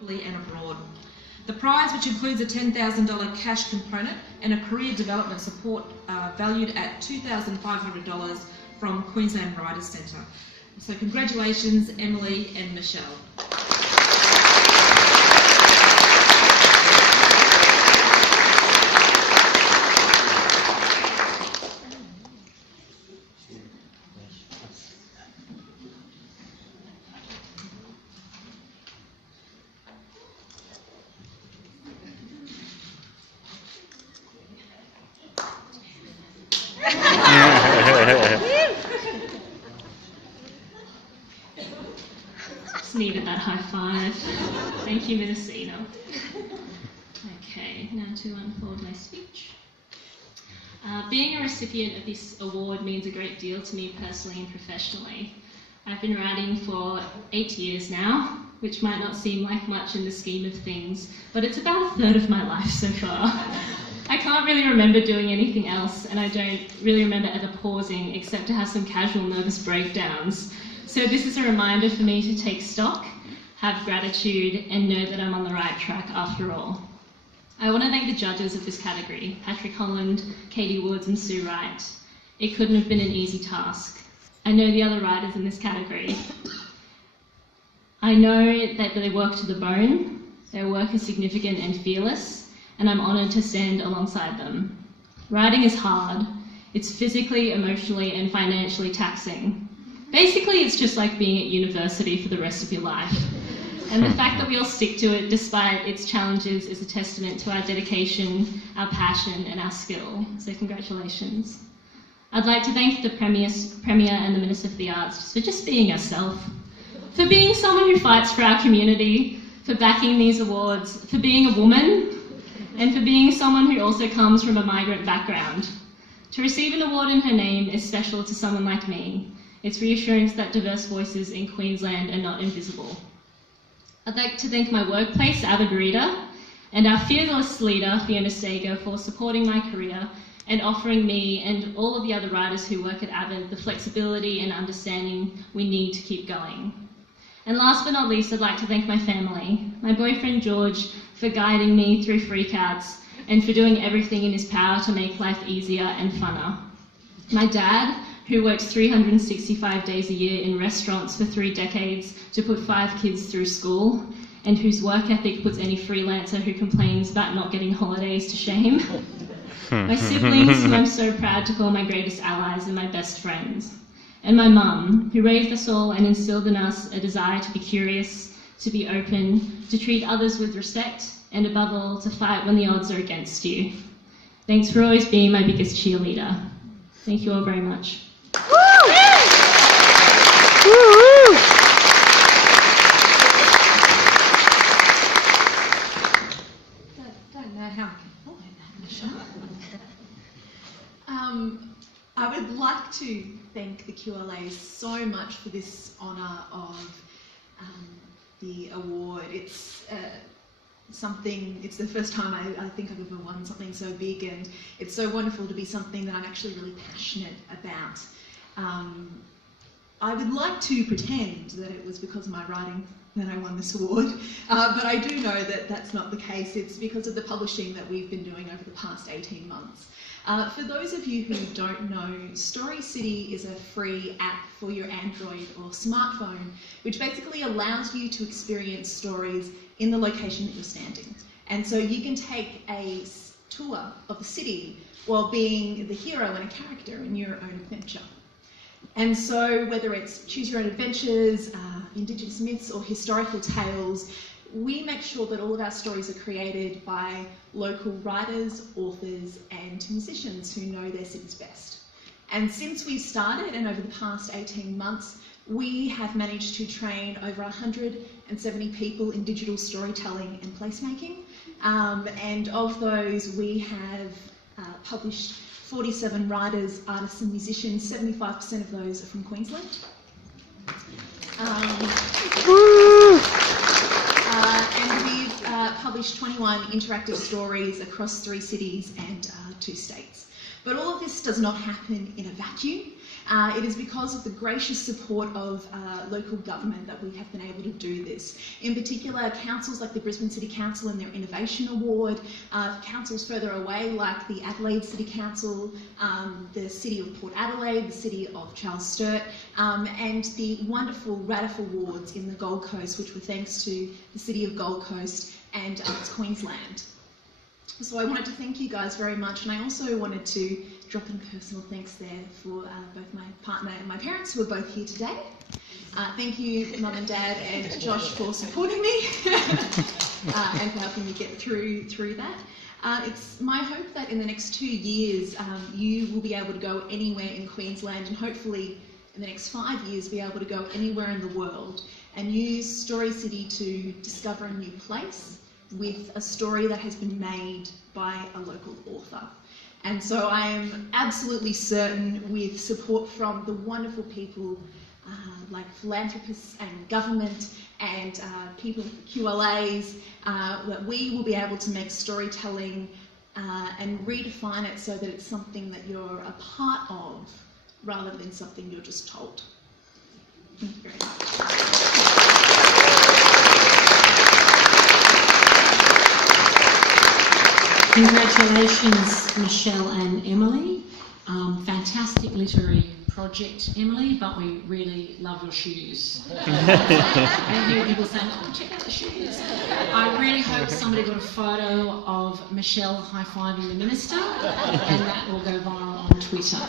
locally and abroad. The prize, which includes a $10,000 cash component and a career development support valued at $2,500 from Queensland Writers Centre. So congratulations, Emily and Michelle. Just needed that high five. Thank you, Mendocino. Okay, now to unfold my speech. Being a recipient of this award means a great deal to me personally and professionally. I've been writing for 8 years now, which might not seem like much in the scheme of things, but it's about a third of my life so far. I can't really remember doing anything else, and I don't really remember ever pausing except to have some casual nervous breakdowns. So this is a reminder for me to take stock, have gratitude, and know that I'm on the right track after all. I want to thank the judges of this category, Patrick Holland, Katie Woods, and Sue Wright. It couldn't have been an easy task. I know the other writers in this category. I know that they work to the bone, their work is significant and fearless, and I'm honoured to stand alongside them. Writing is hard. It's physically, emotionally, and financially taxing. Basically, it's just like being at university for the rest of your life. And the fact that we all stick to it despite its challenges is a testament to our dedication, our passion, and our skill. So congratulations. I'd like to thank the Premier and the Minister for the Arts for just being yourself, for being someone who fights for our community, for backing these awards, for being a woman, and for being someone who also comes from a migrant background. To receive an award in her name is special to someone like me. It's reassurance that diverse voices in Queensland are not invisible. I'd like to thank my workplace, Avid Reader, and our fearless leader, Fiona Steger, for supporting my career and offering me and all of the other writers who work at Avid the flexibility and understanding we need to keep going. And last but not least, I'd like to thank my family, my boyfriend George, for guiding me through freakouts and for doing everything in his power to make life easier and funner. My dad, who works 365 days a year in restaurants for 3 decades to put 5 kids through school, and whose work ethic puts any freelancer who complains about not getting holidays to shame. My siblings, who I'm so proud to call my greatest allies and my best friends. And my mum, who raised us all and instilled in us a desire to be curious, to be open, to treat others with respect, and above all, to fight when the odds are against you. Thanks for always being my biggest cheerleader. Thank you all very much. Don't know how I can follow that, Michelle. I would like to thank the QLA so much for this honour of the award. It's it's the first time I think I've ever won something so big, and it's so wonderful to be something that I'm actually really passionate about. I would like to pretend that it was because of my writing that I won this award, but I do know that that's not the case. It's because of the publishing that we've been doing over the past 18 months. For those of you who don't know, Story City is a free app for your Android or smartphone, which basically allows you to experience stories in the location that you're standing. And so you can take a tour of the city while being the hero and a character in your own adventure. And so whether it's choose your own adventures, Indigenous myths or historical tales, we make sure that all of our stories are created by local writers, authors and musicians who know their cities best. And since we started, and over the past 18 months, we have managed to train over 170 people in digital storytelling and placemaking. And of those, we have published 47 writers, artists and musicians. 75% of those are from Queensland. And we've published 21 interactive stories across 3 cities and 2 states. But all of this does not happen in a vacuum. It is because of the gracious support of local government that we have been able to do this. In particular, councils like the Brisbane City Council and their Innovation Award, councils further away like the Adelaide City Council, the City of Port Adelaide, the City of Charles Sturt, and the wonderful RADF Awards in the Gold Coast, which were thanks to the City of Gold Coast and Arts Queensland. So I wanted to thank you guys very much, and I also wanted to drop in personal thanks there for both my partner and my parents, who are both here today. Thank you, Mum and Dad and Josh, for supporting me and for helping me get through that. It's my hope that in the next 2 years you will be able to go anywhere in Queensland, and hopefully in the next 5 years be able to go anywhere in the world and use Story City to discover a new place with a story that has been made by a local author. And so I am absolutely certain, with support from the wonderful people like philanthropists and government and people at QLAs, that we will be able to make storytelling and redefine it so that it's something that you're a part of rather than something you're just told. Thank you very much. Congratulations, Michelle and Emily. Fantastic literary project, Emily, but we really love your shoes. I hear people saying, oh, check out the shoes. I really hope somebody got a photo of Michelle high-fiving the minister, and that will go viral on Twitter.